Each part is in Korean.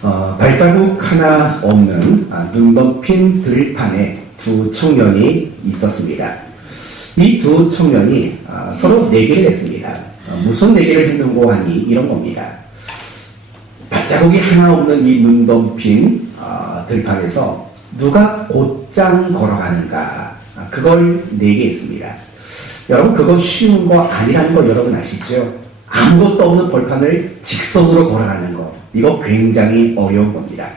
발자국 하나 없는 눈 덮인 들판에 두 청년이 있었습니다. 이 두 청년이 서로 내기를 했습니다. 무슨 내기를 했는고 하니 이런 겁니다. 발자국이 하나 없는 이 눈 덮인 들판에서 누가 곧장 걸어가는가, 그걸 내기했습니다. 여러분, 그거 쉬운 거 아니라는 거 여러분 아시죠? 아무것도 없는 벌판을 직선으로 걸어가는 거, 이거 굉장히 어려운 겁니다.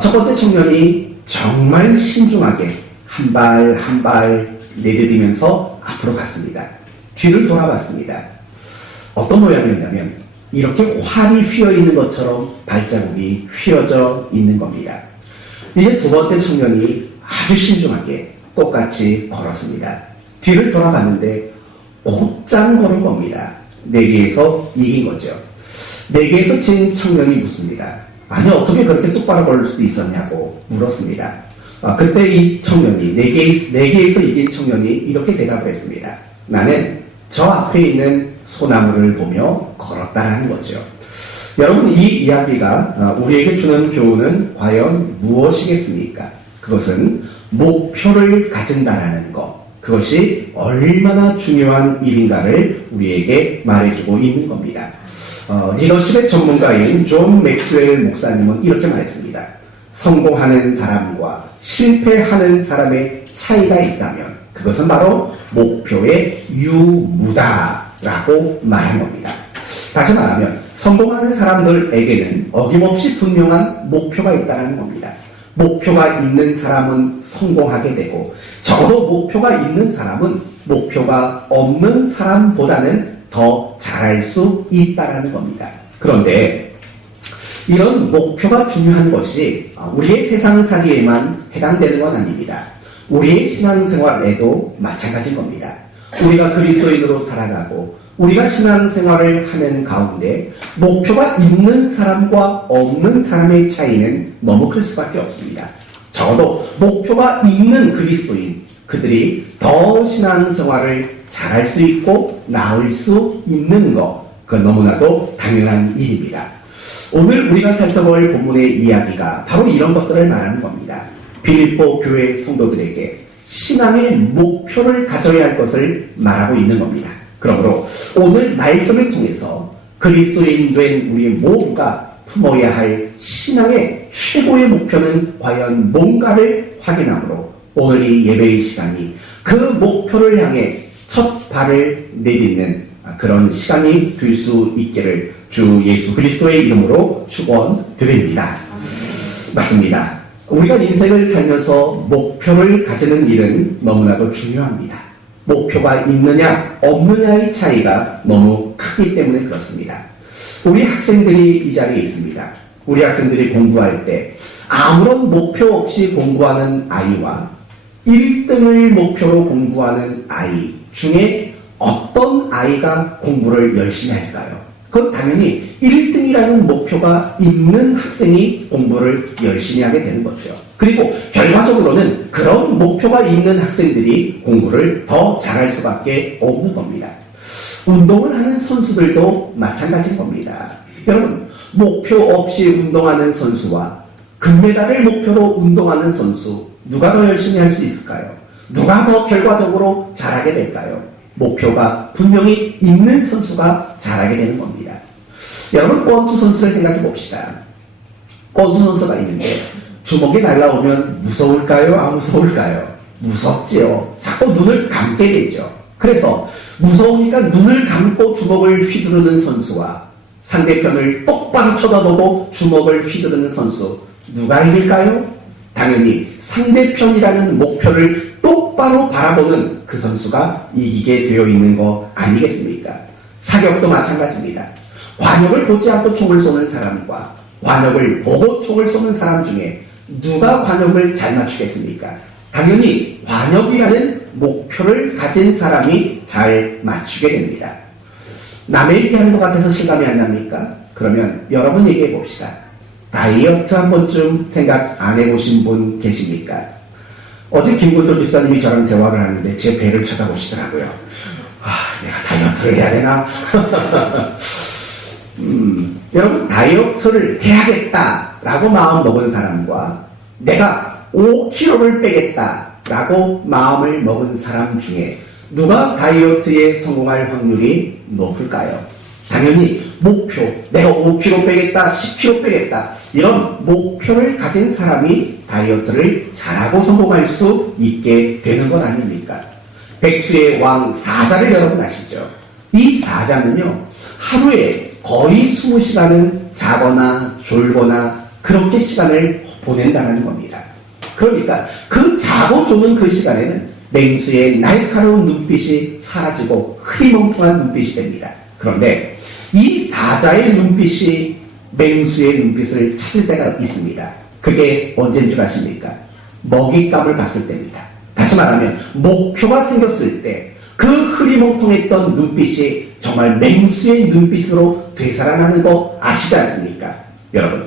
첫 번째 청년이 정말 신중하게 한 발 한 발 내디디면서 앞으로 갔습니다. 뒤를 돌아봤습니다. 어떤 모양이었냐면 이렇게 활이 휘어있는 것처럼 발자국이 휘어져 있는 겁니다. 이제 두 번째 청년이 아주 신중하게 똑같이 걸었습니다. 뒤를 돌아봤는데 곧장 걸은 겁니다. 내기에서 이긴 거죠. 내기에서 진 청년이 묻습니다. 아니, 어떻게 그렇게 똑바로 걸을 수도 있었냐고 물었습니다. 그때 이 청년이, 내기에서 이긴 청년이 이렇게 대답을 했습니다. 나는 저 앞에 있는 소나무를 보며 걸었다라는 거죠. 여러분, 이 이야기가 우리에게 주는 교훈은 과연 무엇이겠습니까? 그것은 목표를 가진다라는 것, 그것이 얼마나 중요한 일인가를 우리에게 말해주고 있는 겁니다. 리더십의 전문가인 존 맥스웰 목사님은 이렇게 말했습니다. 성공하는 사람과 실패하는 사람의 차이가 있다면 그것은 바로 목표의 유무다라고 말한 겁니다. 다시 말하면 성공하는 사람들에게는 어김없이 분명한 목표가 있다는 겁니다. 목표가 있는 사람은 성공하게 되고, 적어도 목표가 있는 사람은 목표가 없는 사람보다는 더 잘할 수 있다는 겁니다. 그런데 이런 목표가 중요한 것이 우리의 세상 살이에만 해당되는 건 아닙니다. 우리의 신앙생활에도 마찬가지인 겁니다. 우리가 그리스도인으로 살아가고 우리가 신앙생활을 하는 가운데 목표가 있는 사람과 없는 사람의 차이는 너무 클 수밖에 없습니다. 적어도 목표가 있는 그리스도인, 그들이 더 신앙생활을 잘할 수 있고 나을 수 있는 것, 그건 너무나도 당연한 일입니다. 오늘 우리가 살펴볼 본문의 이야기가 바로 이런 것들을 말하는 겁니다. 빌립보 교회 성도들에게 신앙의 목표를 가져야 할 것을 말하고 있는 겁니다. 그러므로 오늘 말씀을 통해서 그리스도인 된 우리 모두가 품어야 할 신앙의 최고의 목표는 과연 뭔가를 확인하므로 오늘 이 예배의 시간이 그 목표를 향해 첫 발을 내딛는 그런 시간이 될 수 있기를 주 예수 그리스도의 이름으로 축원드립니다. 맞습니다. 우리가 인생을 살면서 목표를 가지는 일은 너무나도 중요합니다. 목표가 있느냐 없느냐의 차이가 너무 크기 때문에 그렇습니다. 우리 학생들이 이 자리에 있습니다. 우리 학생들이 공부할 때 아무런 목표 없이 공부하는 아이와 1등을 목표로 공부하는 아이 중에 어떤 아이가 공부를 열심히 할까요? 그건 당연히 1등이라는 목표가 있는 학생이 공부를 열심히 하게 되는 거죠. 그리고 결과적으로는 그런 목표가 있는 학생들이 공부를 더 잘할 수밖에 없는 겁니다. 운동을 하는 선수들도 마찬가지인 겁니다. 여러분, 목표 없이 운동하는 선수와 금메달을 목표로 운동하는 선수, 누가 더 열심히 할 수 있을까요? 누가 더 결과적으로 잘하게 될까요? 목표가 분명히 있는 선수가 잘하게 되는 겁니다. 여러분, 권투 선수를 생각해 봅시다. 권투 선수가 있는데 주먹이 날라오면 무서울까요? 안 무서울까요? 무섭지요. 자꾸 눈을 감게 되죠. 그래서 무서우니까 눈을 감고 주먹을 휘두르는 선수와 상대편을 똑바로 쳐다보고 주먹을 휘두르는 선수, 누가 이길까요? 당연히 상대편이라는 목표를 똑바로 바라보는 그 선수가 이기게 되어 있는 거 아니겠습니까? 사격도 마찬가지입니다. 관역을 보지 않고 총을 쏘는 사람과 관역을 보고 총을 쏘는 사람 중에 누가 관역을 잘 맞추겠습니까? 당연히 관역이라는 목표를 가진 사람이 잘 맞추게 됩니다. 남의 얘기하는 것 같아서 실감이 안 납니까? 그러면 여러분 얘기해 봅시다. 다이어트 한 번쯤 생각 안 해보신 분 계십니까? 어제 김군도 집사님이 저랑 대화를 하는데 제 배를 쳐다보시더라고요. 내가 다이어트를 해야 되나? 여러분, 다이어트를 해야겠다라고 마음 먹은 사람과 내가 5kg를 빼겠다라고 마음을 먹은 사람 중에 누가 다이어트에 성공할 확률이 높을까요? 당연히 목표, 내가 5kg 빼겠다, 10kg 빼겠다, 이런 목표를 가진 사람이 다이어트를 잘하고 성공할 수 있게 되는 것 아닙니까? 백수의 왕 사자를 여러분 아시죠? 이 사자는요, 하루에 거의 20시간은 자거나 졸거나 그렇게 시간을 보낸다는 겁니다. 그러니까 그 자고 조는 그 시간에는 맹수의 날카로운 눈빛이 사라지고 흐리멍텅한 눈빛이 됩니다. 그런데 이 사자의 눈빛이 맹수의 눈빛을 찾을 때가 있습니다. 그게 언제인 줄 아십니까? 먹잇감을 봤을 때입니다. 다시 말하면 목표가 생겼을 때 그 흐리멍텅했던 눈빛이 정말 맹수의 눈빛으로 되살아나는 거 아시지 않습니까? 여러분,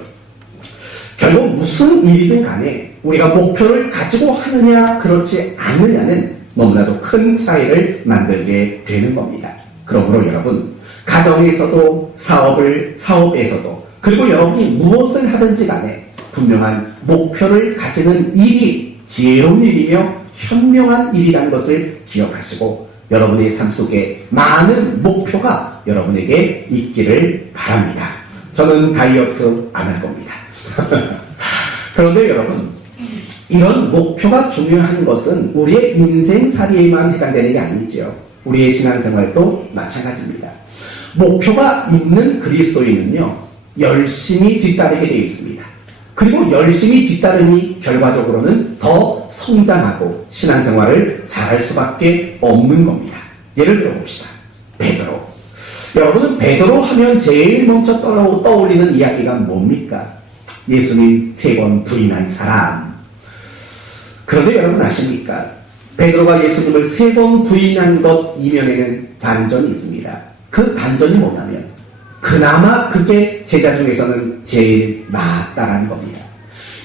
결국 무슨 일이든 간에 우리가 목표를 가지고 하느냐 그렇지 않느냐는 너무나도 큰 차이를 만들게 되는 겁니다. 그러므로 여러분, 가정에서도 사업에서도 그리고 여러분이 무엇을 하든지 간에 분명한 목표를 가지는 일이 지혜로운 일이며 현명한 일이라는 것을 기억하시고 여러분의 삶 속에 많은 목표가 여러분에게 있기를 바랍니다. 저는 다이어트 안 할 겁니다. 그런데 여러분, 이런 목표가 중요한 것은 우리의 인생살이에만 해당되는 게 아니죠. 우리의 신앙생활도 마찬가지입니다. 목표가 있는 그리스도인은요, 열심히 뒤따르게 되어 있습니다. 그리고 열심히 뒤따르니 결과적으로는 더 성장하고 신앙생활을 잘할 수밖에 없는 겁니다. 예를 들어봅시다. 베드로. 여러분은 베드로 하면 제일 먼저 떠올리는 이야기가 뭡니까? 예수님 3번 부인한 사람. 그런데 여러분 아십니까? 베드로가 예수님을 3번 부인한 것 이면에는 반전이 있습니다. 그 반전이 뭐냐면 그나마 그게 제자 중에서는 제일 낫다라는 겁니다.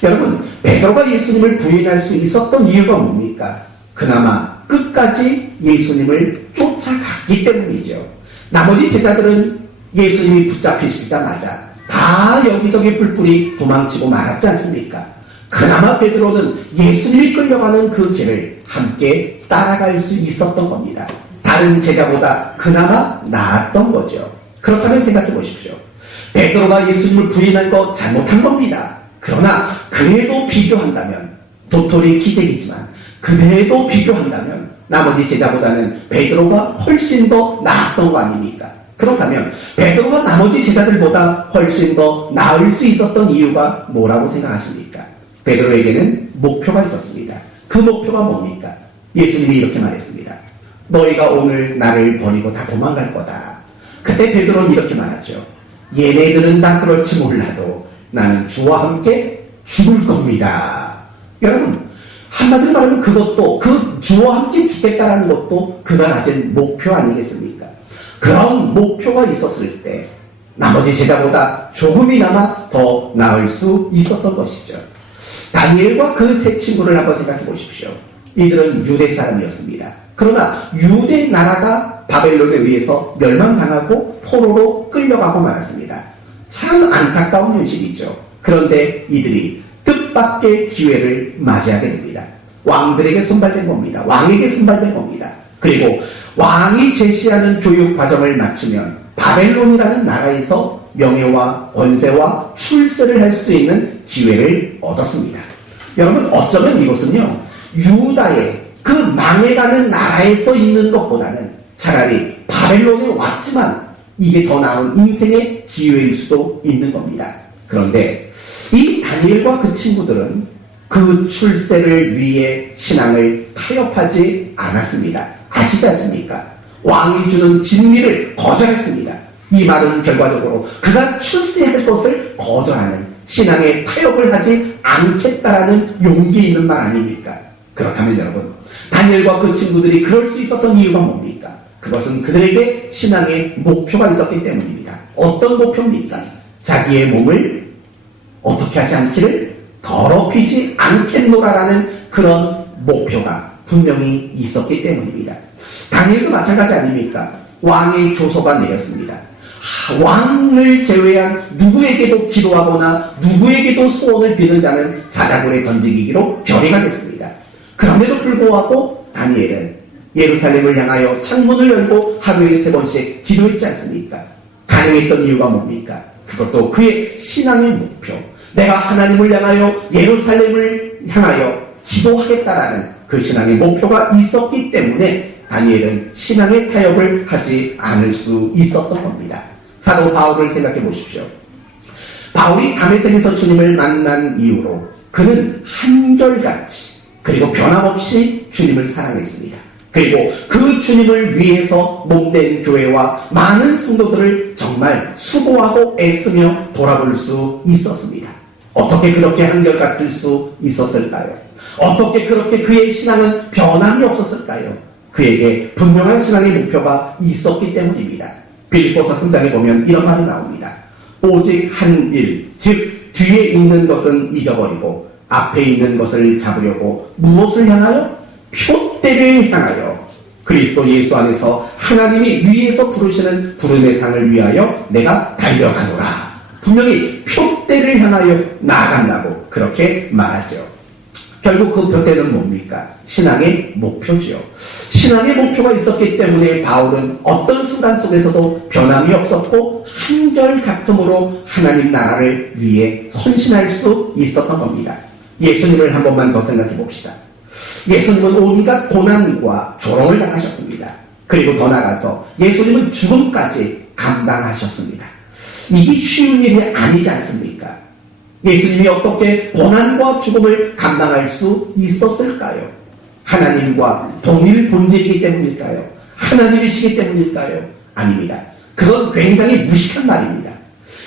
여러분, 베드로가 예수님을 부인할 수 있었던 이유가 뭡니까? 그나마 끝까지 예수님을 쫓아갔기 때문이죠. 나머지 제자들은 예수님이 붙잡히시자마자 다 여기저기 뿔뿔이 도망치고 말았지 않습니까? 그나마 베드로는 예수님이 끌려가는 그 길을 함께 따라갈 수 있었던 겁니다. 다른 제자보다 그나마 나았던 거죠. 그렇다면 생각해 보십시오. 베드로가 예수님을 부인한 거 잘못한 겁니다. 그러나 그래도 비교한다면, 도토리 기적이지만 그래도 비교한다면 나머지 제자보다는 베드로가 훨씬 더 나았던 거 아닙니까? 그렇다면 베드로가 나머지 제자들보다 훨씬 더 나을 수 있었던 이유가 뭐라고 생각하십니까? 베드로에게는 목표가 있었습니다. 그 목표가 뭡니까? 예수님이 이렇게 말했습니다. 너희가 오늘 나를 버리고 다 도망갈 거다. 그때 베드로는 이렇게 말하죠. 얘네들은 다 그럴지 몰라도 나는 주와 함께 죽을 겁니다. 여러분, 한마디로 말하면 그것도, 그 주와 함께 죽겠다라는 것도 그가 가진 목표 아니겠습니까? 그런 목표가 있었을 때 나머지 제자보다 조금이나마 더 나을 수 있었던 것이죠. 다니엘과 그 세 친구를 한번 생각해 보십시오. 이들은 유대 사람이었습니다. 그러나 유대 나라가 바벨론에 의해서 멸망당하고 포로로 끌려가고 말았습니다. 참 안타까운 현실이죠. 그런데 이들이 뜻밖의 기회를 맞이하게 됩니다. 왕들에게 선발된 겁니다. 왕에게 선발된 겁니다. 그리고 왕이 제시하는 교육 과정을 마치면 바벨론이라는 나라에서 명예와 권세와 출세를 할 수 있는 기회를 얻었습니다. 여러분, 어쩌면 이것은요, 유다의 그 망해가는 나라에서 있는 것보다는 차라리 바벨론에 왔지만 이게 더 나은 인생의 기회일 수도 있는 겁니다. 그런데 이 다니엘과 그 친구들은 그 출세를 위해 신앙을 타협하지 않았습니다. 아시지 않습니까? 왕이 주는 진리를 거절했습니다. 이 말은 결과적으로 그가 출세할 것을 거절하는, 신앙에 타협을 하지 않겠다라는 용기 있는 말 아닙니까? 그렇다면 여러분, 다니엘과 그 친구들이 그럴 수 있었던 이유가 뭡니까? 그것은 그들에게 신앙의 목표가 있었기 때문입니다. 어떤 목표입니까? 자기의 몸을 어떻게 하지 않기를 더럽히지 않겠노라라는 그런 목표가 분명히 있었기 때문입니다. 다니엘도 마찬가지 아닙니까? 왕의 조서가 내렸습니다. 왕을 제외한 누구에게도 기도하거나 누구에게도 소원을 비는 자는 사자굴에 던지기로 결의가 됐습니다. 그런데도 불구하고 다니엘은 예루살렘을 향하여 창문을 열고 하루에 3번씩 기도했지 않습니까? 가능했던 이유가 뭡니까? 그것도 그의 신앙의 목표, 내가 하나님을 향하여 예루살렘을 향하여 기도하겠다라는 그 신앙의 목표가 있었기 때문에 다니엘은 신앙의 타협을 하지 않을 수 있었던 겁니다. 사도 바울을 생각해 보십시오. 바울이 다메섹에서 주님을 만난 이후로 그는 한결같이 그리고 변함없이 주님을 사랑했습니다. 그리고 그 주님을 위해서 몸된 교회와 많은 성도들을 정말 수고하고 애쓰며 돌아볼 수 있었습니다. 어떻게 그렇게 한결같을 수 있었을까요? 어떻게 그렇게 그의 신앙은 변함이 없었을까요? 그에게 분명한 신앙의 목표가 있었기 때문입니다. 빌립보서 3장에 보면 이런 말이 나옵니다. 오직 한 일, 즉 뒤에 있는 것은 잊어버리고 앞에 있는 것을 잡으려고 무엇을 향하여? 표대를 향하여 그리스도 예수 안에서 하나님이 위에서 부르시는 부름의 상을 위하여 내가 달려가노라. 분명히 표대를 향하여 나아간다고 그렇게 말하죠. 결국 그 표대는 뭡니까? 신앙의 목표지요. 신앙의 목표가 있었기 때문에 바울은 어떤 순간 속에서도 변함이 없었고 한결같음으로 하나님 나라를 위해 헌신할 수 있었던 겁니다. 예수님을 한 번만 더 생각해 봅시다. 예수님은 온갖 고난과 조롱을 당하셨습니다. 그리고 더 나아가서 예수님은 죽음까지 감당하셨습니다. 이게 쉬운 일이 아니지 않습니까? 예수님이 어떻게 고난과 죽음을 감당할 수 있었을까요? 하나님과 동일 본질이기 때문일까요? 하나님이시기 때문일까요? 아닙니다. 그건 굉장히 무식한 말입니다.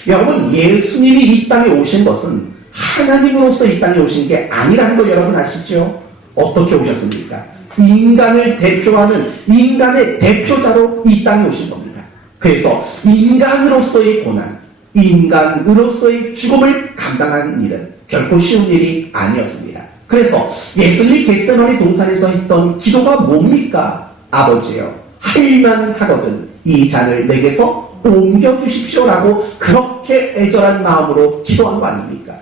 여러분, 예수님이 이 땅에 오신 것은 하나님으로서 이 땅에 오신 게 아니라는 거 여러분 아시죠? 어떻게 오셨습니까? 인간을 대표하는 인간의 대표자로 이 땅에 오신 겁니다. 그래서 인간으로서의 고난, 인간으로서의 죽음을 감당하는 일은 결코 쉬운 일이 아니었습니다. 그래서 예수님이 겟세마네 동산에서 했던 기도가 뭡니까? 아버지여, 할만 하거든 이 잔을 내게서 옮겨주십시오라고 그렇게 애절한 마음으로 기도한 거 아닙니까?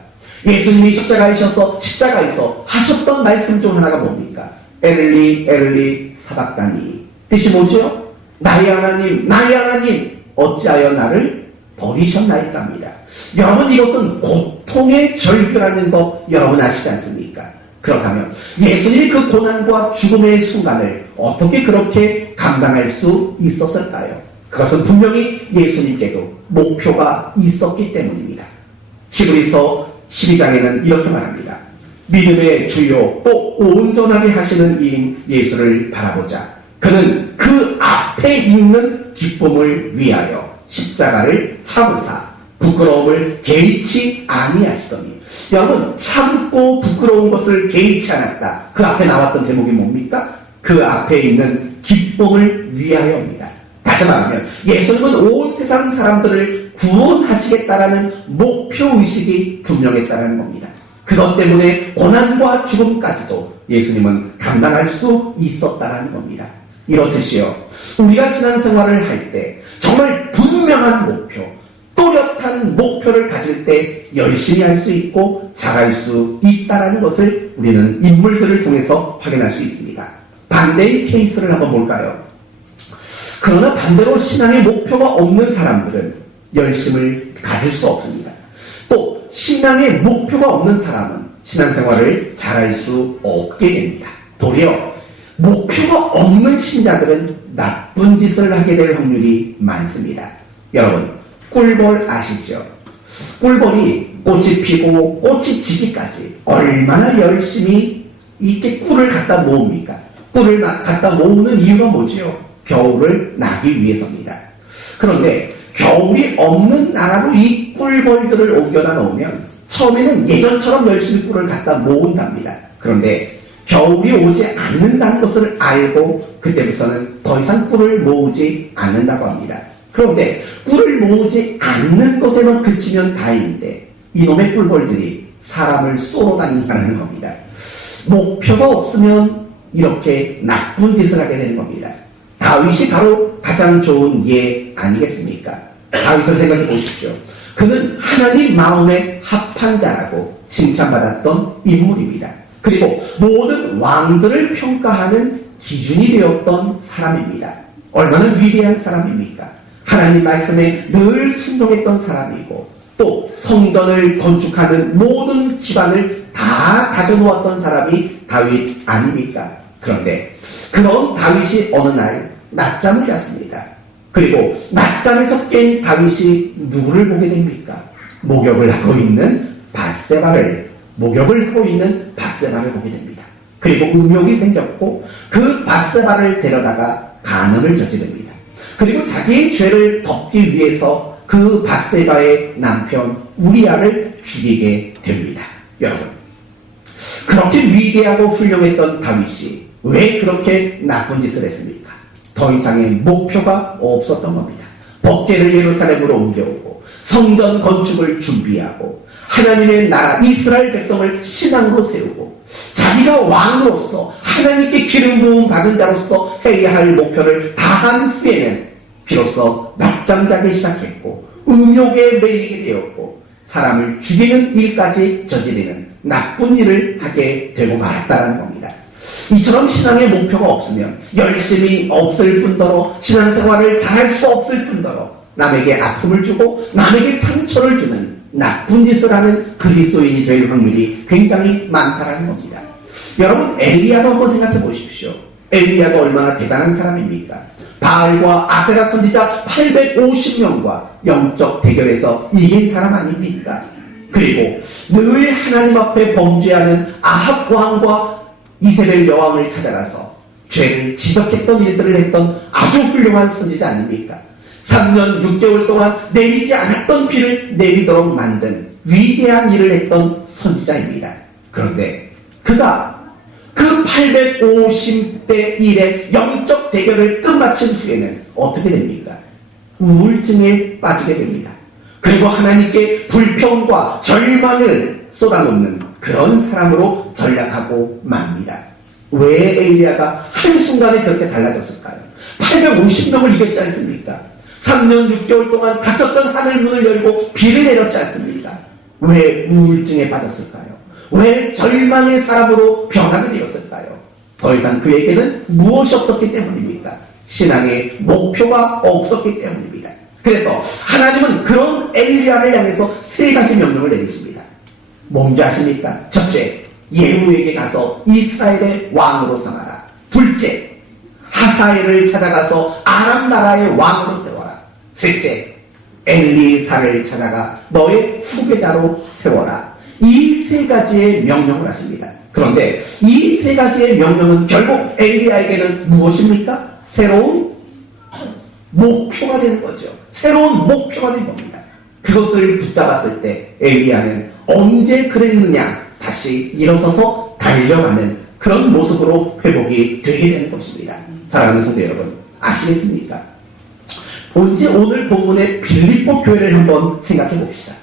예수님이 십자가에서 하셨던 말씀 중 하나가 뭡니까? 엘리 엘리 사박다니, 뜻이 뭐죠? 나의 하나님 어찌하여 나를 버리셨나이까 합니다. 여러분, 이것은 고통의 절규라는 거 여러분 아시지 않습니까? 그렇다면 예수님이 그 고난과 죽음의 순간을 어떻게 그렇게 감당할 수 있었을까요? 그것은 분명히 예수님께도 목표가 있었기 때문입니다. 히브리서 12장에는 이렇게 말합니다. 믿음의 주요 또 온전하게 하시는 이인 예수를 바라보자. 그는 그 앞에 있는 기쁨을 위하여 십자가를 참으사 부끄러움을 개의치 아니하시더니. 여러분, 참고 부끄러운 것을 개의치 않았다. 그 앞에 나왔던 제목이 뭡니까? 그 앞에 있는 기쁨을 위하여입니다. 다시 말하면 예수님은 온 세상 사람들을 구원하시겠다라는 목표의식이 분명했다는 겁니다. 그것 때문에 고난과 죽음까지도 예수님은 감당할 수 있었다는 겁니다. 이렇듯이요, 우리가 신앙생활을 할 때 정말 분명한 목표, 또렷한 목표를 가질 때 열심히 할 수 있고 잘할 수 있다는 것을 우리는 인물들을 통해서 확인할 수 있습니다. 반대의 케이스를 한번 볼까요? 그러나 반대로 신앙의 목표가 없는 사람들은 열심을 가질 수 없습니다. 또 신앙의 목표가 없는 사람은 신앙생활을 잘할 수 없게 됩니다. 도리어 목표가 없는 신자들은 나쁜 짓을 하게 될 확률이 많습니다. 여러분, 꿀벌 아시죠? 꿀벌이 꽃이 피고 꽃이 지기까지 얼마나 열심히 이렇게 꿀을 갖다 모읍니까? 꿀을 갖다 모으는 이유가 뭐지요? 겨울을 나기 위해서입니다. 그런데 겨울이 없는 나라로 이 꿀벌들을 옮겨다 놓으면 처음에는 예전처럼 열심히 꿀을 갖다 모은답니다. 그런데 겨울이 오지 않는다는 것을 알고 그때부터는 더 이상 꿀을 모으지 않는다고 합니다. 그런데 꿀을 모으지 않는 것에만 그치면 다행인데 이놈의 꿀벌들이 사람을 쏘러 다닌다는 겁니다. 목표가 없으면 이렇게 나쁜 짓을 하게 되는 겁니다. 다윗이 바로 가장 좋은 예 아니겠습니까? 다윗을 생각해 보십시오. 그는 하나님 마음에 합한 자라고 칭찬받았던 인물입니다. 그리고 모든 왕들을 평가하는 기준이 되었던 사람입니다. 얼마나 위대한 사람입니까? 하나님 말씀에 늘 순종했던 사람이고 또 성전을 건축하는 모든 기반을 다 다져놓았던 사람이 다윗 아닙니까? 그런데 그런 다윗이 어느 날 낮잠을 잤습니다. 그리고 낮잠에서 깬 다윗이 누구를 보게 됩니까? 목욕을 하고 있는 밧세바를 보게 됩니다. 그리고 음욕이 생겼고 그 밧세바를 데려다가 간음을 저지릅니다. 그리고 자기의 죄를 덮기 위해서 그 밧세바의 남편 우리아를 죽이게 됩니다. 여러분, 그렇게 위대하고 훌륭했던 다윗이 왜 그렇게 나쁜 짓을 했습니까? 더 이상의 목표가 없었던 겁니다. 법궤를 예루살렘으로 옮겨오고 성전 건축을 준비하고 하나님의 나라 이스라엘 백성을 신앙으로 세우고 자기가 왕으로서 하나님께 기름 부음 받은 자로서 해야 할 목표를 다한 후에는 비로소 낮잠 자기 시작했고 음욕에 매이게 되었고 사람을 죽이는 일까지 저지르는 나쁜 일을 하게 되고 말았다는 겁니다. 이처럼 신앙의 목표가 없으면 열심히 없을 뿐더러 신앙생활을 잘할 수 없을 뿐더러 남에게 아픔을 주고 남에게 상처를 주는 나쁜 짓을 하는 그리스도인이 될 확률이 굉장히 많다는 겁니다. 여러분, 엘리야도 한번 생각해 보십시오. 엘리야가 얼마나 대단한 사람입니까? 바알과 아세라 선지자 850명과 영적 대결에서 이긴 사람 아닙니까? 그리고 늘 하나님 앞에 범죄하는 아합 왕과 이세벨 여왕을 찾아가서 죄를 지적했던 일들을 했던 아주 훌륭한 선지자 아닙니까? 3년 6개월 동안 내리지 않았던 비를 내리도록 만든 위대한 일을 했던 선지자입니다. 그런데 그가 그 850대 1의 영적 대결을 끝마친 후에는 어떻게 됩니까? 우울증에 빠지게 됩니다. 그리고 하나님께 불평과 절망을 쏟아놓는 그런 사람으로 전락하고 맙니다. 왜 엘리야가 한순간에 그렇게 달라졌을까요? 850명을 이겼지 않습니까? 3년 6개월 동안 닫혔던 하늘문을 열고 비를 내렸지 않습니까? 왜 우울증에 빠졌을까요? 왜 절망의 사람으로 변하게 되었을까요? 더 이상 그에게는 무엇이 없었기 때문입니까? 신앙의 목표가 없었기 때문입니다. 그래서 하나님은 그런 엘리야를 향해서 세 가지 명령을 내리십니다. 뭔지 아십니까? 첫째, 예후에게 가서 이스라엘의 왕으로 삼아라. 둘째, 하사엘을 찾아가서 아람 나라의 왕으로 세워라. 셋째, 엘리사를 찾아가 너의 후계자로 세워라. 이 세 가지의 명령을 하십니다. 그런데 이 세 가지의 명령은 결국 엘리야에게는 무엇입니까? 새로운 목표가 되는 거죠. 새로운 목표가 된 겁니다. 그것을 붙잡았을 때 엘리야는 언제 그랬느냐 다시 일어서서 달려가는 그런 모습으로 회복이 되게 되는 것입니다. 사랑하는 성도 여러분, 아시겠습니까? 오늘 본문의 빌립보 교회를 한번 생각해 봅시다.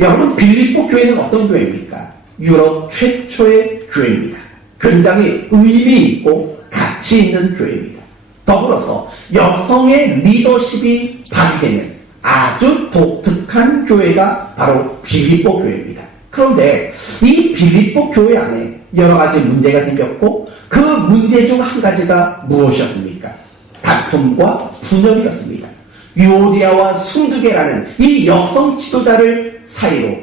여러분, 빌립보 교회는 어떤 교회입니까? 유럽 최초의 교회입니다. 굉장히 의미 있고 가치 있는 교회입니다. 더불어서 여성의 리더십이 발휘되는 아주 독특한 교회가 바로 빌립보 교회입니다. 그런데 이 빌립보 교회 안에 여러 가지 문제가 생겼고 그 문제 중 한 가지가 무엇이었습니까? 다툼과 분열이었습니다. 유오디아와 순두계라는 이 여성 지도자를 사이로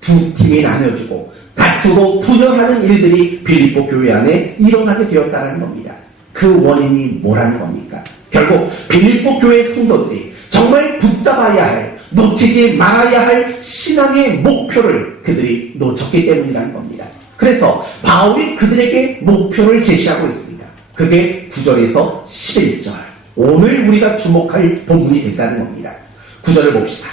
두 팀이 나뉘어지고 다투고 분열하는 일들이 빌립보 교회 안에 일어나게 되었다는 겁니다. 그 원인이 뭐라는 겁니까? 결국 빌립보 교회 성도들이 정말 붙잡아야 할, 놓치지 말아야 할 신앙의 목표를 그들이 놓쳤기 때문이라는 겁니다. 그래서 바울이 그들에게 목표를 제시하고 있습니다. 그게 9절에서 11절. 오늘 우리가 주목할 본문이 됐다는 겁니다. 9절을 봅시다.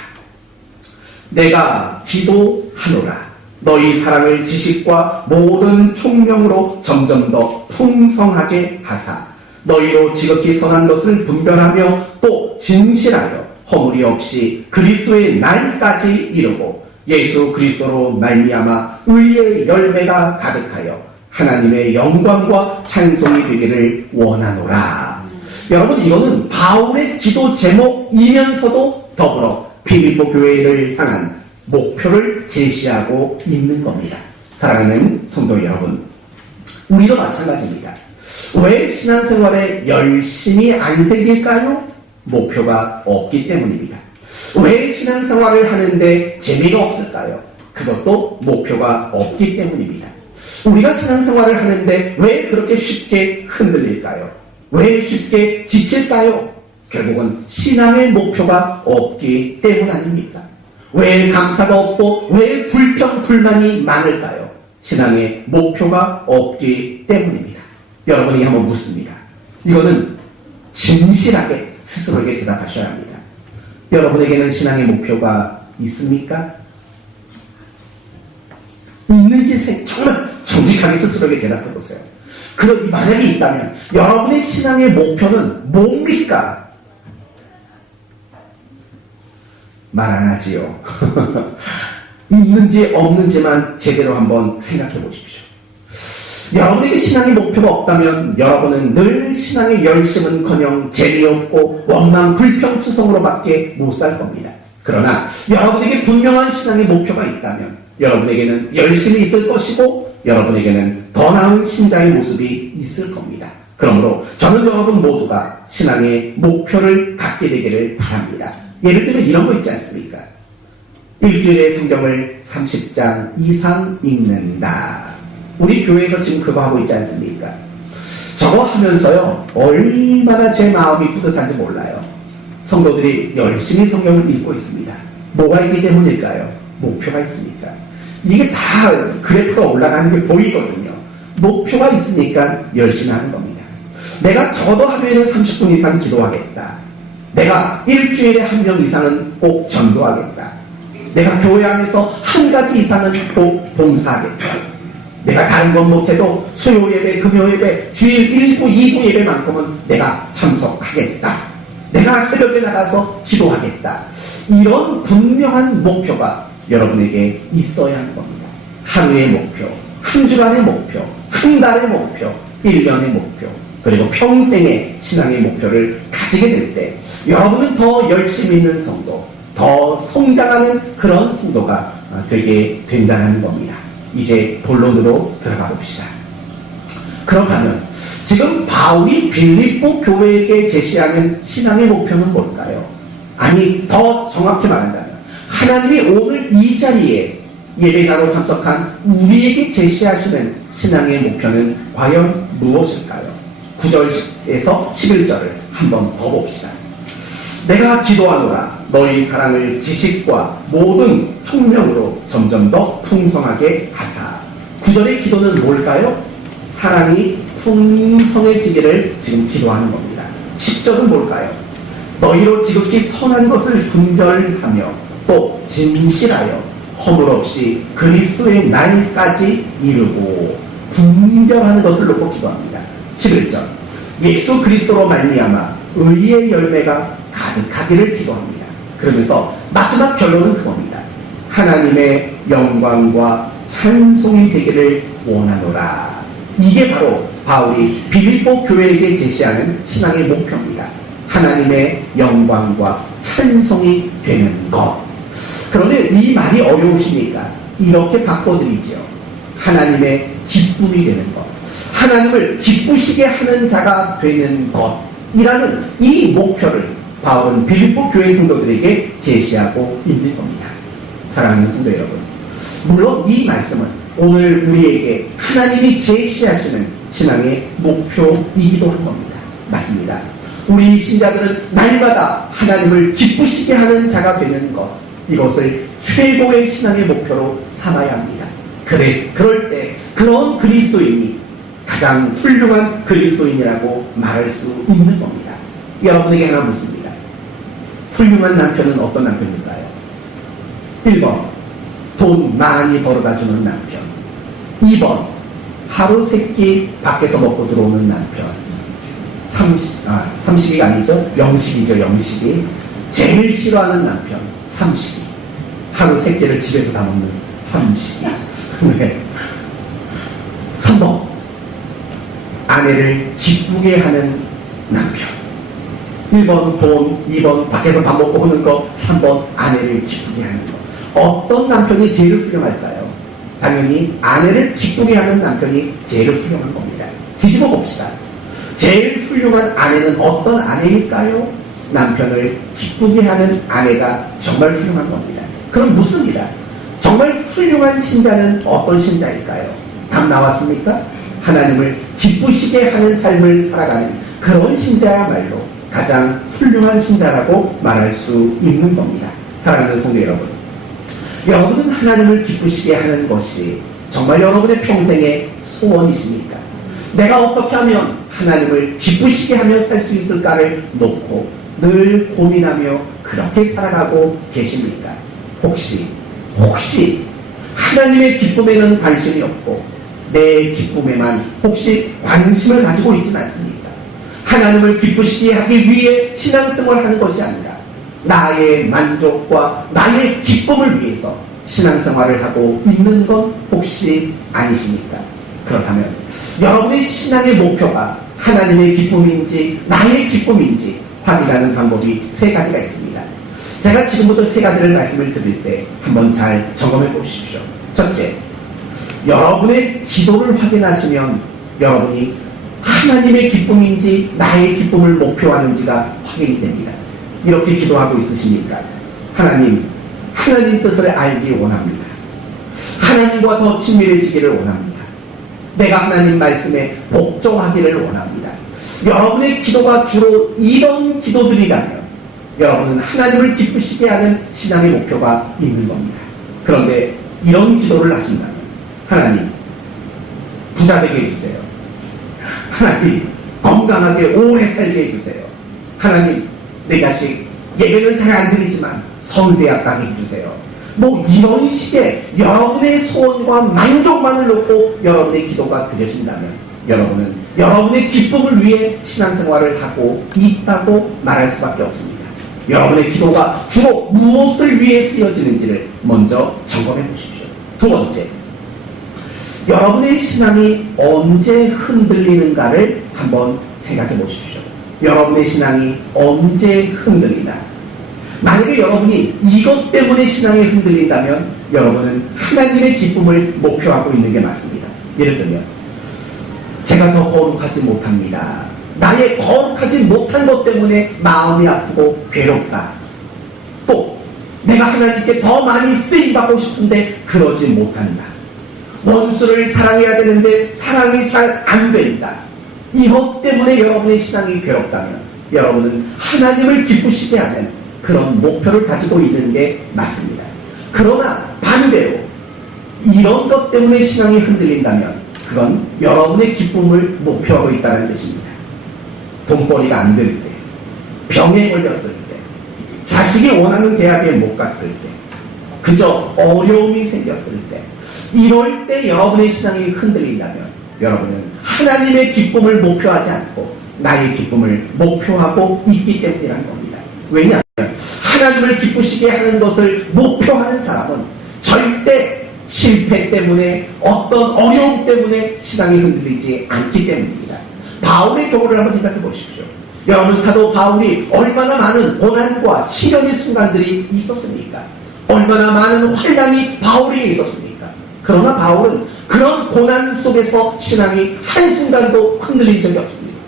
내가 기도하노라. 너희 사랑을 지식과 모든 총명으로 점점 더 풍성하게 하사 너희로 지극히 선한 것을 분별하며 또 진실하여 허물이 없이 그리스도의 날까지 이루고 예수 그리스도로 말미암아 의의 열매가 가득하여 하나님의 영광과 찬송이 되기를 원하노라. 여러분, 이거는 바울의 기도 제목이면서도 더불어 빌립보 교회를 향한 목표를 제시하고 있는 겁니다. 사랑하는 성도 여러분, 우리도 마찬가지입니다. 왜 신앙생활에 열심히 안 생길까요? 목표가 없기 때문입니다. 왜 신앙생활을 하는데 재미가 없을까요? 그것도 목표가 없기 때문입니다. 우리가 신앙생활을 하는데 왜 그렇게 쉽게 흔들릴까요? 왜 쉽게 지칠까요? 결국은 신앙의 목표가 없기 때문 아닙니까? 왜 감사가 없고 왜 불평, 불만이 많을까요? 신앙의 목표가 없기 때문입니다. 여러분이 한번 묻습니다. 이거는 진실하게 스스로에게 대답하셔야 합니다. 여러분에게는 신앙의 목표가 있습니까? 있는지 정말 정직하게 스스로에게 대답해 보세요. 만약에 있다면 여러분의 신앙의 목표는 뭡니까? 말 안 하지요. 있는지 없는지만 제대로 한번 생각해 보십시오. 여러분에게 신앙의 목표가 없다면 여러분은 늘 신앙의 열심은커녕 재미없고 원망, 불평, 투성으로밖에 못 살 겁니다. 그러나 여러분에게 분명한 신앙의 목표가 있다면 여러분에게는 열심히 있을 것이고 여러분에게는 더 나은 신자의 모습이 있을 겁니다. 그러므로 저는 여러분 모두가 신앙의 목표를 갖게 되기를 바랍니다. 예를 들면 이런 거 있지 않습니까? 일주일에 성경을 30장 이상 읽는다. 우리 교회에서 지금 그거 하고 있지 않습니까? 저거 하면서요, 얼마나 제 마음이 뿌듯한지 몰라요. 성도들이 열심히 성경을 읽고 있습니다. 뭐가 있기 때문일까요? 목표가 있으니까. 이게 다 그래프가 올라가는 게 보이거든요. 목표가 있으니까 열심히 하는 겁니다. 내가 적어도 하루에는 30분 이상 기도하겠다. 내가 일주일에 한 명 이상은 꼭 전도하겠다. 내가 교회 안에서 한 가지 이상은 꼭 봉사하겠다. 내가 다른 건 못해도 수요 예배, 금요 예배, 주일 1부, 2부 예배만큼은 내가 참석하겠다. 내가 새벽에 나가서 기도하겠다. 이런 분명한 목표가 여러분에게 있어야 하는 겁니다. 하루의 목표, 한 주간의 목표, 한 달의 목표, 1년의 목표, 그리고 평생의 신앙의 목표를 가지게 될 때 여러분은 더 열심히 있는 성도, 더 성장하는 그런 성도가 되게 된다는 겁니다. 이제 본론으로 들어가 봅시다. 그렇다면 지금 바울이 빌립보 교회에게 제시하는 신앙의 목표는 뭘까요? 아니, 더 정확히 말한다면 하나님이 오늘 이 자리에 예배자로 참석한 우리에게 제시하시는 신앙의 목표는 과연 무엇일까요? 9절에서 11절을 한번 더 봅시다. 내가 기도하노라 너희 사랑을 지식과 모든 총명으로 점점 더 풍성하게 하사. 9절의 기도는 뭘까요? 사랑이 풍성해지기를 지금 기도하는 겁니다. 10절은 뭘까요? 너희로 지극히 선한 것을 분별하며 또 진실하여 허물 없이 그리스도의 날까지 이루고. 분별하는 것을 놓고 기도합니다. 11절 예수 그리스도로 말미암아 의의 열매가 가득하기를 기도합니다. 그러면서 마지막 결론은 그겁니다. 하나님의 영광과 찬송이 되기를 원하노라. 이게 바로 바울이 빌립보 교회에게 제시하는 신앙의 목표입니다. 하나님의 영광과 찬송이 되는 것. 그런데 이 말이 어려우십니까? 이렇게 바꿔드리죠. 하나님의 기쁨이 되는 것, 하나님을 기쁘시게 하는 자가 되는 것이라는 이 목표를 바울은 빌립보 교회 성도들에게 제시하고 있는 겁니다. 사랑하는 성도 여러분, 물론 이 말씀은 오늘 우리에게 하나님이 제시하시는 신앙의 목표이기도 한 겁니다. 맞습니다. 우리 신자들은 날마다 하나님을 기쁘시게 하는 자가 되는 것, 이것을 최고의 신앙의 목표로 삼아야 합니다. 그럴 때 그런 그리스도인이 가장 훌륭한 그리스도인이라고 말할 수 있는 겁니다. 여러분에게 하나 묻습니다. 훌륭한 남편은 어떤 남편일까요? 1번 돈 많이 벌어다주는 남편. 2번 하루 세끼 밖에서 먹고 들어오는 남편. 삼식이가 아니죠. 영식이죠. 영식이. 제일 싫어하는 남편. 삼식이. 하루 세끼를 집에서 다 먹는 삼식이. 네. 3번 아내를 기쁘게 하는 남편. 1번 돈, 2번 밖에서 밥 먹고 오는 거, 3번 아내를 기쁘게 하는 거. 어떤 남편이 제일 훌륭할까요? 당연히 아내를 기쁘게 하는 남편이 제일 훌륭한 겁니다. 뒤집어 봅시다. 제일 훌륭한 아내는 어떤 아내일까요? 남편을 기쁘게 하는 아내가 정말 훌륭한 겁니다. 그럼 묻습니다. 정말 훌륭한 신자는 어떤 신자일까요? 답 나왔습니까? 하나님을 기쁘시게 하는 삶을 살아가는 그런 신자야말로 가장 훌륭한 신자라고 말할 수 있는 겁니다. 사랑하는 성도 여러분, 여러분은 하나님을 기쁘시게 하는 것이 정말 여러분의 평생의 소원이십니까? 내가 어떻게 하면 하나님을 기쁘시게 하며 살 수 있을까를 놓고 늘 고민하며 그렇게 살아가고 계십니까? 혹시 하나님의 기쁨에는 관심이 없고 내 기쁨에만 혹시 관심을 가지고 있지는 않습니까? 하나님을 기쁘시게 하기 위해 신앙생활을 하는 것이 아니라 나의 만족과 나의 기쁨을 위해서 신앙생활을 하고 있는 건 혹시 아니십니까? 그렇다면 여러분의 신앙의 목표가 하나님의 기쁨인지 나의 기쁨인지 확인하는 방법이 세 가지가 있습니다. 제가 지금부터 세 가지를 말씀을 드릴 때 한번 잘 점검해 보십시오. 첫째, 여러분의 기도를 확인하시면 여러분이 하나님의 기쁨인지 나의 기쁨을 목표하는지가 확인이 됩니다. 이렇게 기도하고 있으십니까? 하나님 뜻을 알기 원합니다. 하나님과 더 친밀해지기를 원합니다. 내가 하나님 말씀에 복종하기를 원합니다. 여러분의 기도가 주로 이런 기도들이라면 여러분은 하나님을 기쁘시게 하는 신앙의 목표가 있는 겁니다. 그런데 이런 기도를 하신다면 하나님 부자 되게 해주세요. 하나님 건강하게 오래 살게 해주세요. 하나님 내 자식 예배는 잘 안 드리지만 서울대학 가게 해주세요. 뭐 이런 식의 여러분의 소원과 만족만을 놓고 여러분의 기도가 드려진다면 여러분은 여러분의 기쁨을 위해 신앙생활을 하고 있다고 말할 수밖에 없습니다. 여러분의 기도가 주로 무엇을 위해 쓰여지는지를 먼저 점검해 보십시오. 두 번째, 여러분의 신앙이 언제 흔들리는가를 한번 생각해 보십시오. 여러분의 신앙이 언제 흔들리나? 만약에 여러분이 이것 때문에 신앙이 흔들린다면 여러분은 하나님의 기쁨을 목표하고 있는 게 맞습니다. 예를 들면 제가 더 거룩하지 못합니다. 나의 거룩하지 못한 것 때문에 마음이 아프고 괴롭다. 또 내가 하나님께 더 많이 쓰임받고 싶은데 그러지 못한다. 원수를 사랑해야 되는데 사랑이 잘 안 된다. 이것 때문에 여러분의 신앙이 괴롭다면 여러분은 하나님을 기쁘시게 하는 그런 목표를 가지고 있는 게 맞습니다. 그러나 반대로 이런 것 때문에 신앙이 흔들린다면 그건 여러분의 기쁨을 목표하고 있다는 뜻입니다. 돈벌이가 안 될 때, 병에 걸렸을 때, 자식이 원하는 대학에 못 갔을 때, 그저 어려움이 생겼을 때, 이럴 때 여러분의 신앙이 흔들린다면 여러분은 하나님의 기쁨을 목표하지 않고 나의 기쁨을 목표하고 있기 때문이라는 겁니다. 왜냐하면 하나님을 기쁘시게 하는 것을 목표하는 사람은 절대 실패 때문에 어떤 어려움 때문에 신앙이 흔들리지 않기 때문입니다. 바울의 경우를 한번 생각해 보십시오. 여러분 사도 바울이 얼마나 많은 고난과 시련의 순간들이 있었습니까? 얼마나 많은 환난이 바울에게 있었습니까? 그러나 바울은 그런 고난 속에서 신앙이 한순간도 흔들린 적이 없습니다.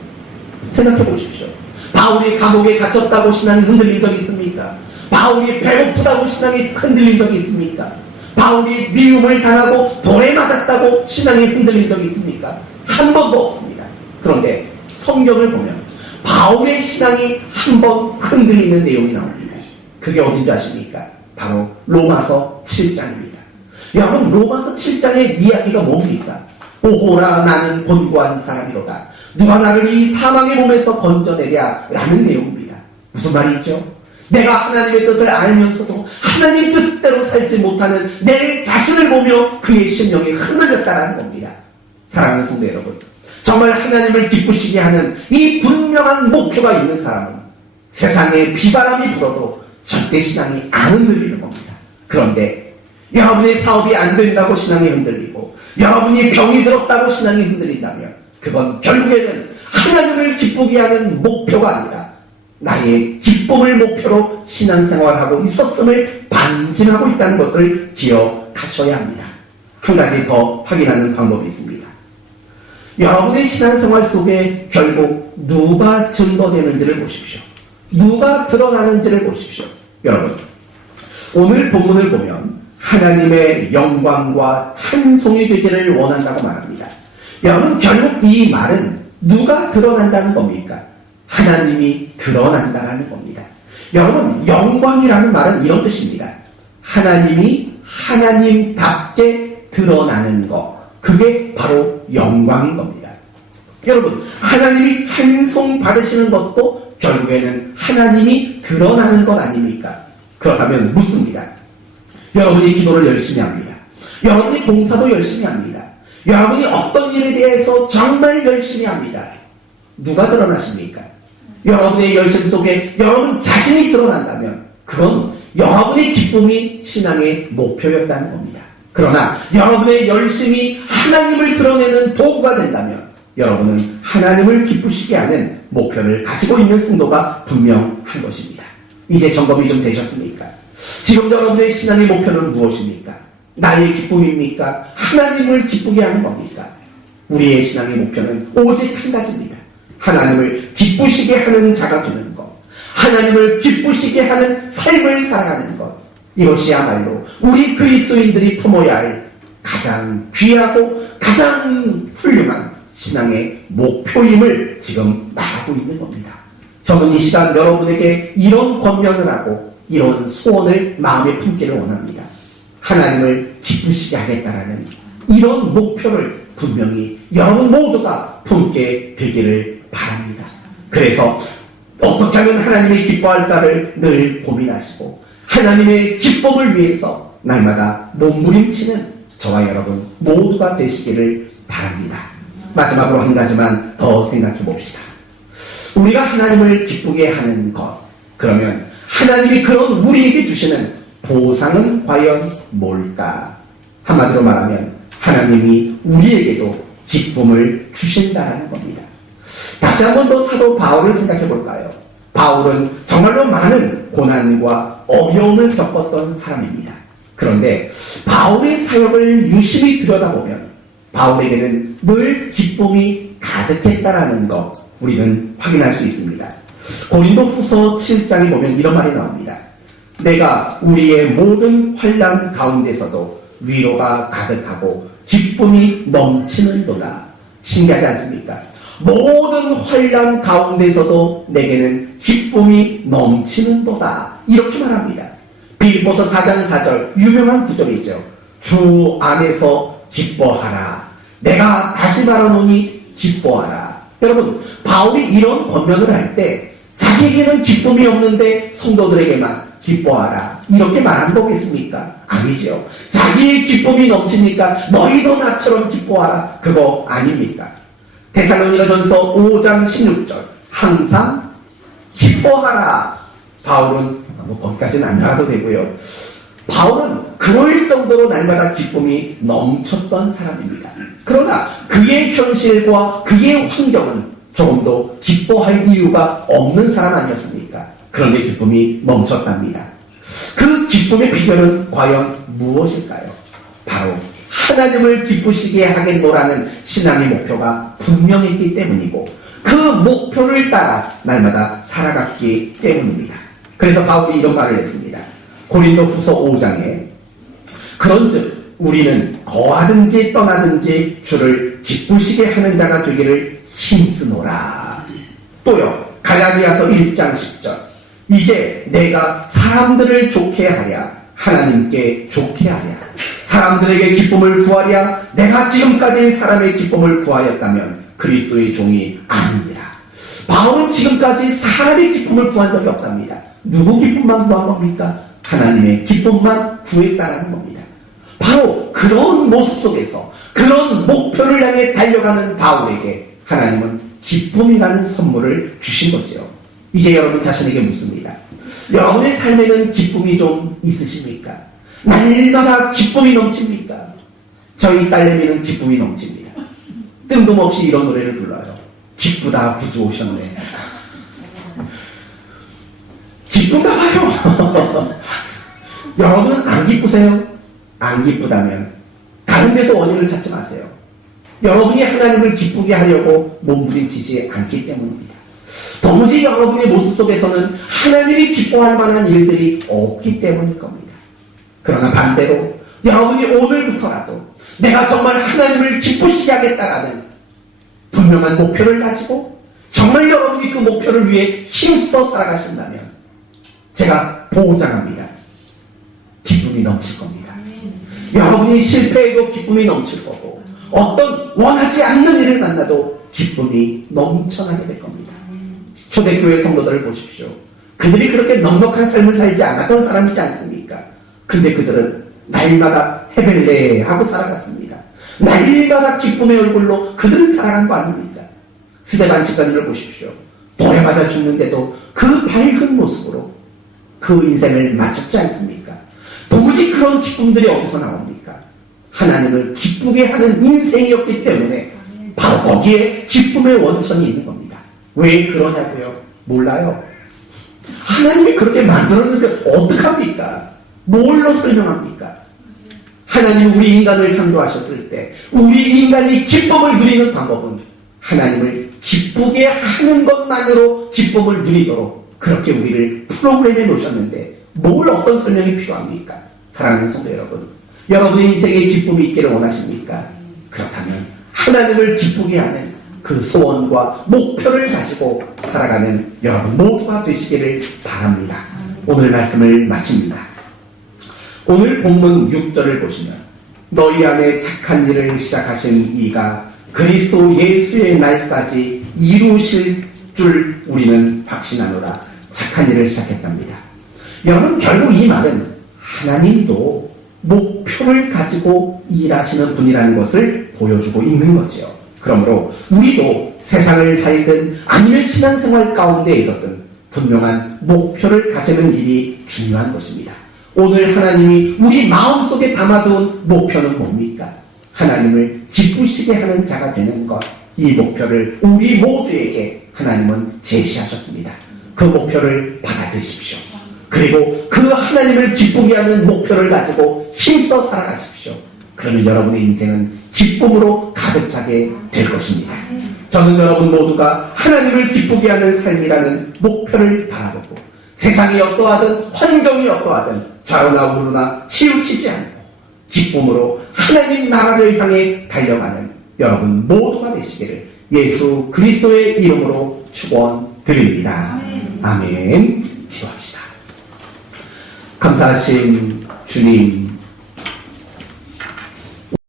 생각해 보십시오. 바울이 감옥에 갇혔다고 신앙이 흔들린 적이 있습니까? 바울이 배고프다고 신앙이 흔들린 적이 있습니까? 바울이 미움을 당하고 돌에 맞았다고 신앙이 흔들린 적이 있습니까? 한 번도 없습니다. 그런데 성경을 보면 바울의 신앙이 한 번 흔들리는 내용이 나옵니다. 그게 어딘지 아십니까? 바로 로마서 7장입니다. 여러분 로마서 7장의 이야기가 뭡니까? 오호라 나는 곤고한 사람이로다. 누가 나를 이 사망의 몸에서 건져내랴 라는 내용입니다. 무슨 말이죠? 내가 하나님의 뜻을 알면서도 하나님 뜻대로 살지 못하는 내 자신을 보며 그의 심령이 흔들렸다는 겁니다. 사랑하는 성도 여러분, 정말 하나님을 기쁘시게 하는 이 분명한 목표가 있는 사람은 세상에 비바람이 불어도 절대 신앙이 안 흔들리는 겁니다. 그런데 여러분의 사업이 안 된다고 신앙이 흔들리고 여러분이 병이 들었다고 신앙이 흔들린다면 그건 결국에는 하나님을 기쁘게 하는 목표가 아니라 나의 기쁨을 목표로 신앙생활하고 있었음을 반증하고 있다는 것을 기억하셔야 합니다. 한 가지 더 확인하는 방법이 있습니다. 여러분의 신앙생활 속에 결국 누가 증거되는지를 보십시오. 누가 드러나는지를 보십시오. 여러분, 오늘 본문을 보면 하나님의 영광과 찬송이 되기를 원한다고 말합니다. 여러분, 결국 이 말은 누가 드러난다는 겁니까? 하나님이 드러난다는 겁니다. 여러분, 영광이라는 말은 이런 뜻입니다. 하나님이 하나님답게 드러나는 것, 그게 바로 영광인 겁니다. 여러분, 하나님이 찬송 받으시는 것도 결국에는 하나님이 드러나는 것 아닙니까? 그렇다면 묻습니다. 여러분이 기도를 열심히 합니다. 여러분이 봉사도 열심히 합니다. 여러분이 어떤 일에 대해서 정말 열심히 합니다. 누가 드러나십니까? 여러분의 열심 속에 여러분 자신이 드러난다면 그건 여러분의 기쁨이 신앙의 목표였다는 겁니다. 그러나 여러분의 열심이 하나님을 드러내는 도구가 된다면 여러분은 하나님을 기쁘시게 하는 목표를 가지고 있는 성도가 분명한 것입니다. 이제 점검이 좀 되셨습니까? 지금 여러분의 신앙의 목표는 무엇입니까? 나의 기쁨입니까? 하나님을 기쁘게 하는 겁니까? 우리의 신앙의 목표는 오직 한 가지입니다. 하나님을 기쁘시게 하는 자가 되는 것, 하나님을 기쁘시게 하는 삶을 살아가는 것, 이것이야말로 우리 그리스도인들이 품어야 할 가장 귀하고 가장 훌륭한 신앙의 목표임을 지금 말하고 있는 겁니다. 저는 이 시간 여러분에게 이런 권면을 하고 이런 소원을 마음에 품기를 원합니다. 하나님을 기쁘시게 하겠다라는 이런 목표를 분명히 여러분 모두가 품게 되기를 바랍니다. 그래서 어떻게 하면 하나님이 기뻐할까를 늘 고민하시고 하나님의 기쁨을 위해서 날마다 몸부림치는 저와 여러분 모두가 되시기를 바랍니다. 마지막으로 한 가지만 더 생각해 봅시다. 우리가 하나님을 기쁘게 하는 것, 그러면 하나님이 그런 우리에게 주시는 보상은 과연 뭘까? 한마디로 말하면 하나님이 우리에게도 기쁨을 주신다는 겁니다. 다시 한 번 더 사도 바울을 생각해 볼까요? 바울은 정말로 많은 고난과 어려움을 겪었던 사람입니다. 그런데 바울의 사역을 유심히 들여다보면 바울에게는 늘 기쁨이 가득했다라는 것 우리는 확인할 수 있습니다. 고린도후서 7장에 보면 이런 말이 나옵니다. 내가 우리의 모든 환난 가운데서도 위로가 가득하고 기쁨이 넘치는도다. 신기하지 않습니까? 모든 환난 가운데서도 내게는 기쁨이 넘치는도다. 이렇게 말합니다. 빌립보서 4장 4절 유명한 구절이죠. 주 안에서 기뻐하라. 내가 다시 말하노니 기뻐하라. 여러분, 바울이 이런 권면을 할 때 자기에게는 기쁨이 없는데 성도들에게만 기뻐하라 이렇게 말한 거겠습니까? 아니죠. 자기의 기쁨이 넘치니까 너희도 나처럼 기뻐하라 그거 아닙니까? 데살로니가전서 5장 16절 항상 기뻐하라. 바울은 거기까지는 안 나가도 되고요. 바울은 그럴 정도로 날마다 기쁨이 넘쳤던 사람입니다. 그러나 그의 현실과 그의 환경은 조금도 기뻐할 이유가 없는 사람 아니었습니까? 그런데 기쁨이 넘쳤답니다. 그 기쁨의 비결은 과연 무엇일까요? 바로 하나님을 기쁘시게 하겠노라는 신앙의 목표가 분명했기 때문이고 그 목표를 따라 날마다 살아갔기 때문입니다. 그래서 바울이 이런 말을 했습니다. 고린도후서 5장에 그런즉 우리는 거하든지 떠나든지 주를 기쁘시게 하는 자가 되기를 힘쓰노라. 또요 갈라디아서 1장 10절 이제 내가 사람들을 좋게 하랴 하나님께 좋게 하랴 사람들에게 기쁨을 구하랴 내가 지금까지 사람의 기쁨을 구하였다면 그리스도의 종이 아닙니다. 바울은 지금까지 사람의 기쁨을 구한 적이 없답니다. 누구 기쁨만 구한 겁니까? 하나님의 기쁨만 구했다라는 겁니다. 바로 그런 모습 속에서 그런 목표를 향해 달려가는 바울에게 하나님은 기쁨이라는 선물을 주신 거죠. 이제 여러분 자신에게 묻습니다. 여러분의 삶에는 기쁨이 좀 있으십니까? 날마다 기쁨이 넘칩니까? 저희 딸내미는 기쁨이 넘칩니다. 뜬금없이 이런 노래를 불러요. 기쁘다 구주 오셨네. 기쁜가 봐요. 여러분은 안 기쁘세요? 안 기쁘다면 다른 데서 원인을 찾지 마세요. 여러분이 하나님을 기쁘게 하려고 몸부림치지 않기 때문입니다. 도무지 여러분의 모습 속에서는 하나님이 기뻐할 만한 일들이 없기 때문일 겁니다. 그러나 반대로 여러분이 오늘부터라도 내가 정말 하나님을 기쁘시게 하겠다라는 분명한 목표를 가지고 정말 여러분이 그 목표를 위해 힘써 살아가신다면 제가 보장합니다. 기쁨이 넘칠 겁니다. 여러분이 실패해도 기쁨이 넘칠 거고 어떤 원하지 않는 일을 만나도 기쁨이 넘쳐나게 될 겁니다. 초대교회 성도들을 보십시오. 그들이 그렇게 넉넉한 삶을 살지 않았던 사람이지 않습니까? 근데 그들은 날마다 헤벨레하고 살아갔습니다. 날마다 기쁨의 얼굴로 그들은 살아간 거 아닙니까? 스데반 집사님을 보십시오. 돌에받아 죽는데도 그 밝은 모습으로 그 인생을 마쳤지 않습니까? 도무지 그런 기쁨들이 어디서 나옵니까? 하나님을 기쁘게 하는 인생이었기 때문에 바로 거기에 기쁨의 원천이 있는 겁니다. 왜 그러냐고요? 몰라요. 하나님이 그렇게 만들었는데 어떡합니까? 뭘로 설명합니까? 하나님이 우리 인간을 창조하셨을 때 우리 인간이 기쁨을 누리는 방법은 하나님을 기쁘게 하는 것만으로 기쁨을 누리도록 그렇게 우리를 프로그램해 놓으셨는데 뭘 어떤 설명이 필요합니까? 사랑하는 성도 여러분, 여러분의 인생에 기쁨이 있기를 원하십니까? 그렇다면 하나님을 기쁘게 하는 그 소원과 목표를 가지고 살아가는 여러분 모두가 되시기를 바랍니다. 오늘 말씀을 마칩니다. 오늘 본문 6절을 보시면 너희 안에 착한 일을 시작하신 이가 그리스도 예수의 날까지 이루실 줄 우리는 확신하노라. 착한 일을 시작했답니다. 여러분 결국 이 말은 하나님도 목표를 가지고 일하시는 분이라는 것을 보여주고 있는 거죠. 그러므로 우리도 세상을 살든 아니면 신앙생활 가운데 있었든 분명한 목표를 가지는 일이 중요한 것입니다. 오늘 하나님이 우리 마음속에 담아둔 목표는 뭡니까? 하나님을 기쁘시게 하는 자가 되는 것. 이 목표를 우리 모두에게 하나님은 제시하셨습니다. 그 목표를 받아드십시오. 그리고 그 하나님을 기쁘게 하는 목표를 가지고 힘써 살아가십시오. 그러면 여러분의 인생은 기쁨으로 가득 차게 될 것입니다. 저는 여러분 모두가 하나님을 기쁘게 하는 삶이라는 목표를 바라보고 세상이 어떠하든 환경이 어떠하든 좌우나 우르나 치우치지 않고 기쁨으로 하나님 나라를 향해 달려가는 여러분 모두가 되시기를 예수 그리스도의 이름으로 축원드립니다. 아멘. 기도합시다. 감사하신 주님,